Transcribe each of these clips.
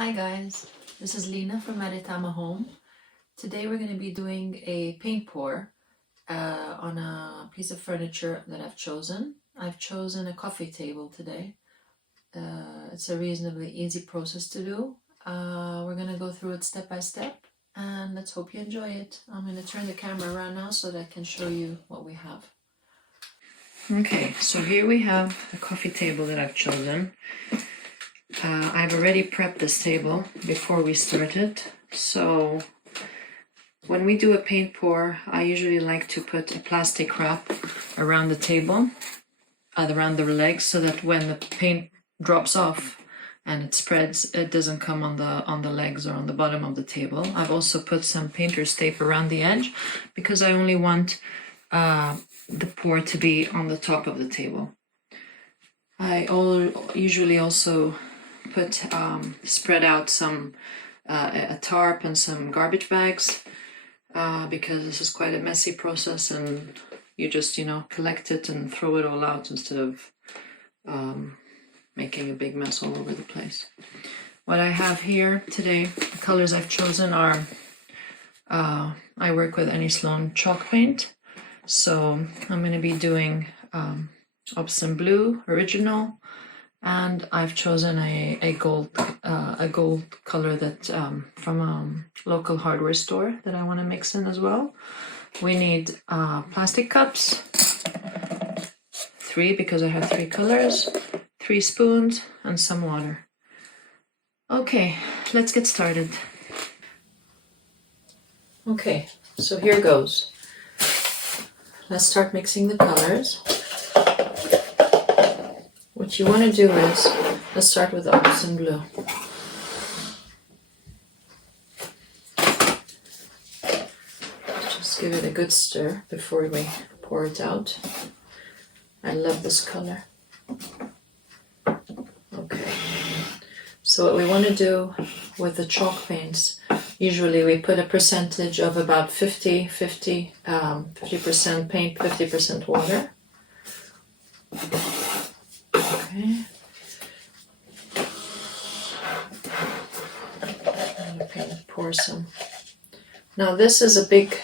Hi guys, this is Lina from Maritama Home. Today we're going to be doing a paint pour on a piece of furniture that I've chosen. I've chosen a coffee table today. It's a reasonably easy process to do. We're going to go through it step by step and let's hope you enjoy it. I'm going to turn the camera around now so that I can show you what we have. Okay, so here we have a coffee table that I've chosen. I've already prepped this table before we started, so when we do a paint pour, I usually like to put a plastic wrap around the table, around the legs, so that when the paint drops off and it spreads, it doesn't come on the legs or on the bottom of the table. I've also put some painter's tape around the edge because I only want the pour to be on the top of the table. I usually also spread out some a tarp and some garbage bags because this is quite a messy process and you just collect it and throw it all out instead of making a big mess all over the place. What I have here today, the colors I've chosen are I work with any Sloan chalk paint, so I'm going to be doing Aubusson blue original. And I've chosen a gold color that from a local hardware store that I want to mix in as well. We need plastic cups, 3 because I have 3 colors, 3 spoons, and some water. Okay, let's get started. Okay, so here goes. Let's start mixing the colors. What you want to do is, let's start with Aubusson blue. Just give it a good stir before we pour it out. I love this color. Okay, so what we want to do with the chalk paints, usually we put a percentage of about 50% paint, 50% water. Okay. I'm going to pour some. Now this is a big,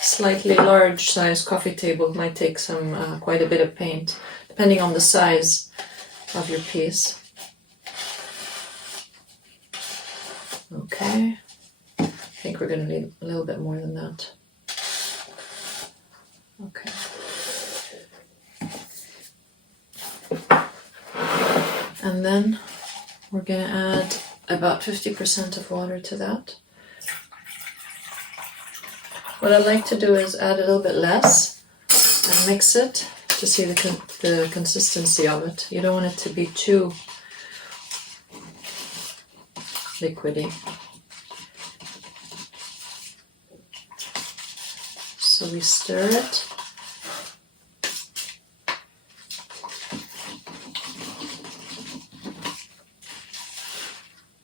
slightly large size coffee table. It might take some quite a bit of paint, depending on the size of your piece. Okay. I think we're going to need a little bit more than that. Okay. And then we're going to add about 50% of water to that. What I like to do is add a little bit less and mix it to see the consistency of it. You don't want it to be too liquidy. So we stir it.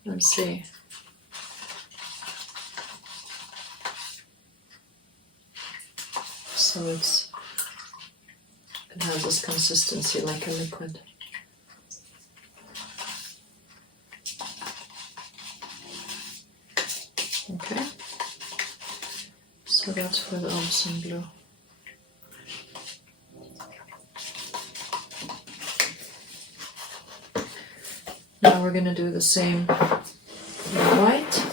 Let's see. So it has this consistency like a liquid. Okay. So that's for the Aubusson blue. Now we're going to do the same with white.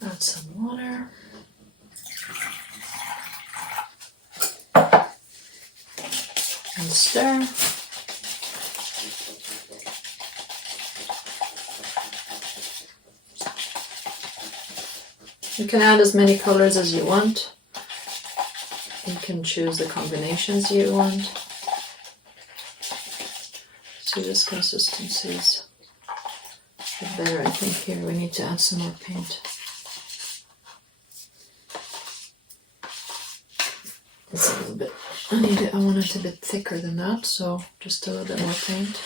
Add some water. And stir. You can add as many colors as you want. You can choose the combinations you want. So this consistency is better, I think. Here we need to add some more paint. It's a little bit, I want it a bit thicker than that, so just a little bit more paint.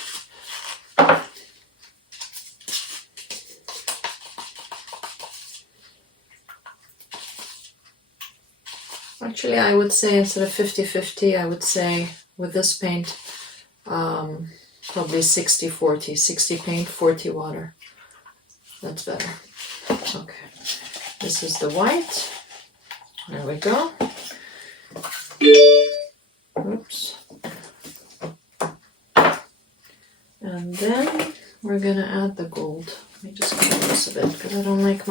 Actually, I would say instead of 50-50, I would say with this paint, probably 60-40, 60 paint, 40 water. That's better. Okay, this is the white. There we go. Oops. And then we're gonna add the gold. Let me just clean this a bit because I don't like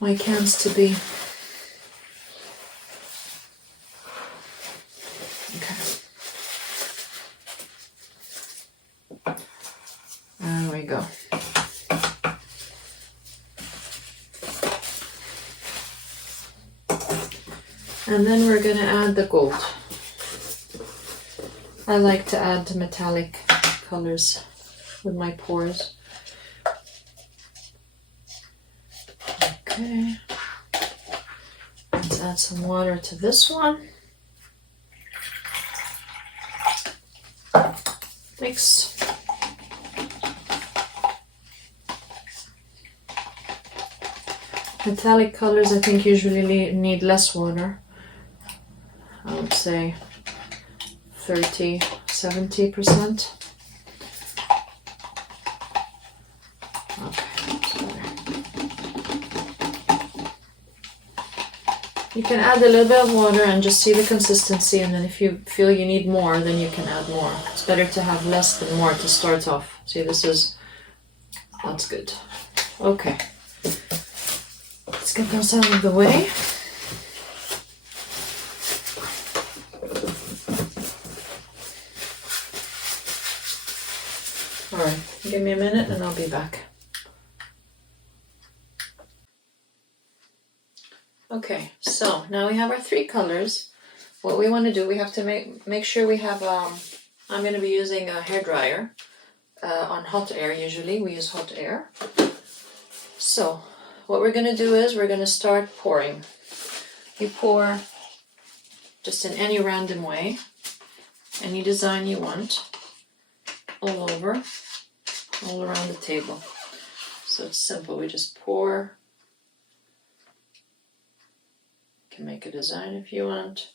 my cans to be. Okay. There we go. And then we're gonna add the gold. I like to add the metallic colors with my pours. Okay. Let's add some water to this one. Mix. Metallic colors I think usually need less water. I would say 30-70%. You can add a little bit of water and just see the consistency, and then if you feel you need more, then you can add more. It's better to have less than more to start off. See, that's good. Okay. Let's get those out of the way. Alright, give me a minute and I'll be back. Okay, so now we have our three colors. What we want to do, we have to make sure we have, I'm going to be using a hairdryer on hot air usually. We use hot air. So what we're going to do is we're going to start pouring. You pour just in any random way, any design you want, all over, all around the table. So it's simple, we just pour. You can make a design if you want.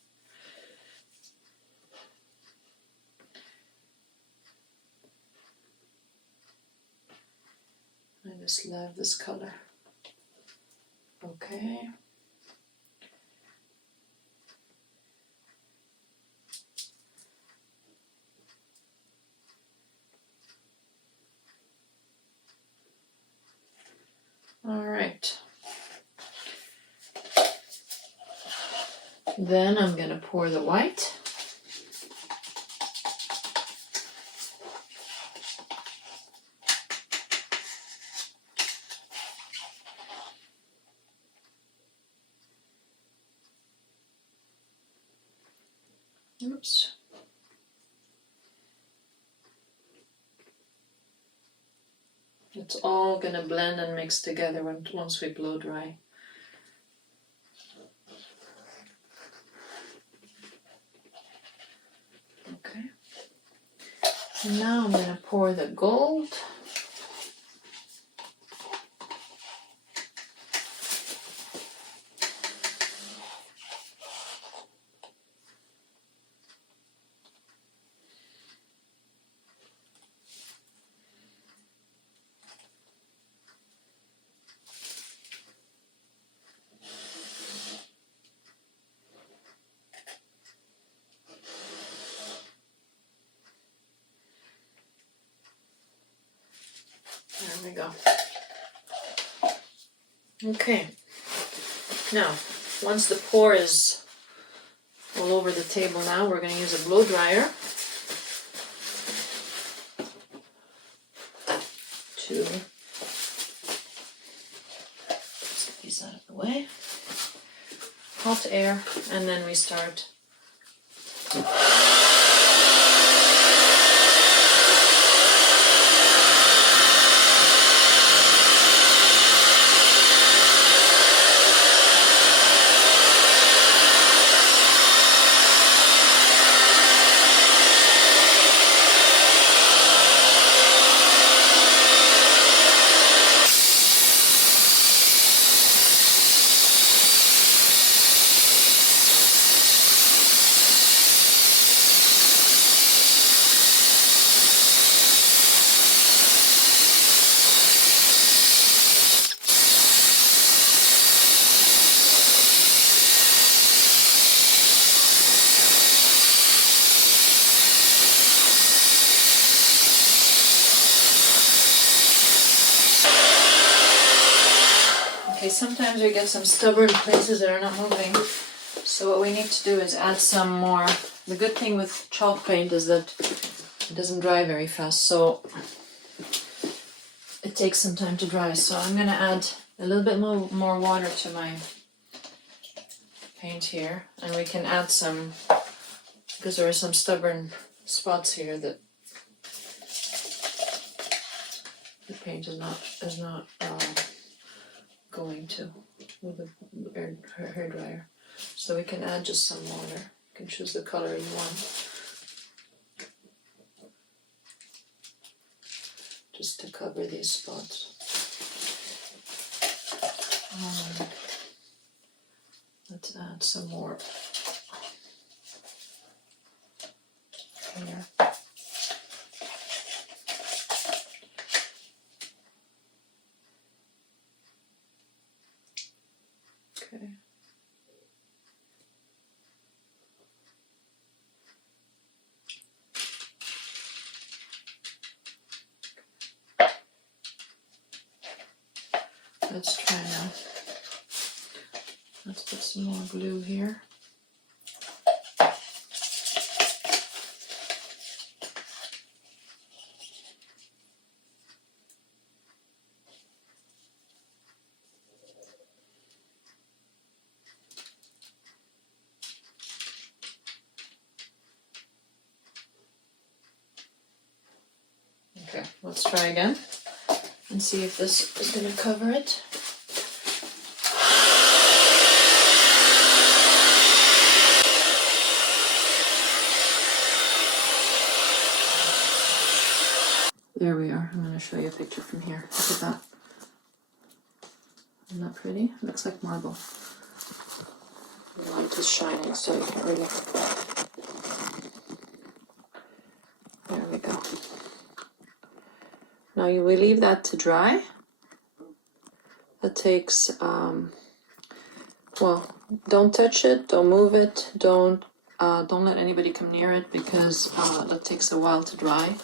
I just love this color. Okay. All right. Then I'm going to pour the white. Oops. It's all going to blend and mix together once we blow dry. Okay. And now I'm going to pour the gold. There we go. Okay. Now, once the pour is all over the table now, we're going to use a blow dryer to get these out of the way. Hot air, and then we start. Okay, sometimes we get some stubborn places that are not moving. So what we need to do is add some more. The good thing with chalk paint is that it doesn't dry very fast, so it takes some time to dry. So I'm gonna add a little bit more water to my paint here, and we can add some, because there are some stubborn spots here that the paint is not going to with the hairdryer. So we can add just some water. You can choose the color you want, just to cover these spots. Let's add some more here. Okay. Let's try now. Let's put some more glue here. Okay, let's try again and see if this is going to cover it. There we are. I'm going to show you a picture from here. Look at that. Isn't that pretty? It looks like marble. The light is shining, so you can't really... There we go. Now you will leave that to dry. That takes, well, don't touch it, don't move it, don't let anybody come near it, because that takes a while to dry.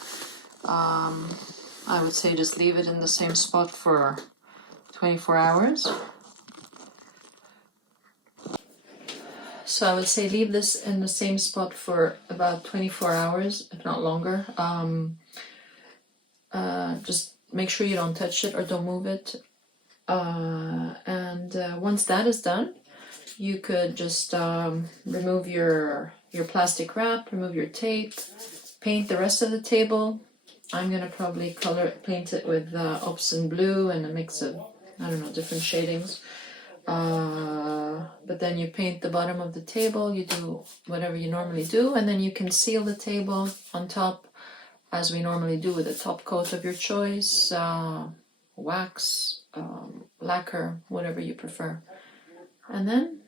I would say just leave it in the same spot for 24 hours. So I would say leave this in the same spot for about 24 hours, if not longer. Just make sure you don't touch it or don't move it. And once that is done, you could just remove your plastic wrap, remove your tape, paint the rest of the table. I'm gonna probably paint it with Aubusson blue and a mix of, I don't know, different shadings. But then you paint the bottom of the table, you do whatever you normally do, and then you can seal the table on top as we normally do with a top coat of your choice, wax, lacquer, whatever you prefer. And then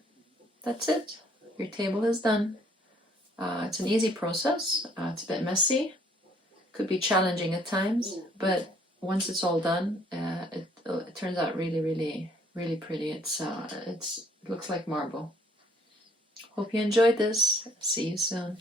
that's it. Your table is done. It's an easy process. It's a bit messy. Could be challenging at times, but once it's all done, it turns out really, really, really pretty. It looks like marble. Hope you enjoyed this. See you soon.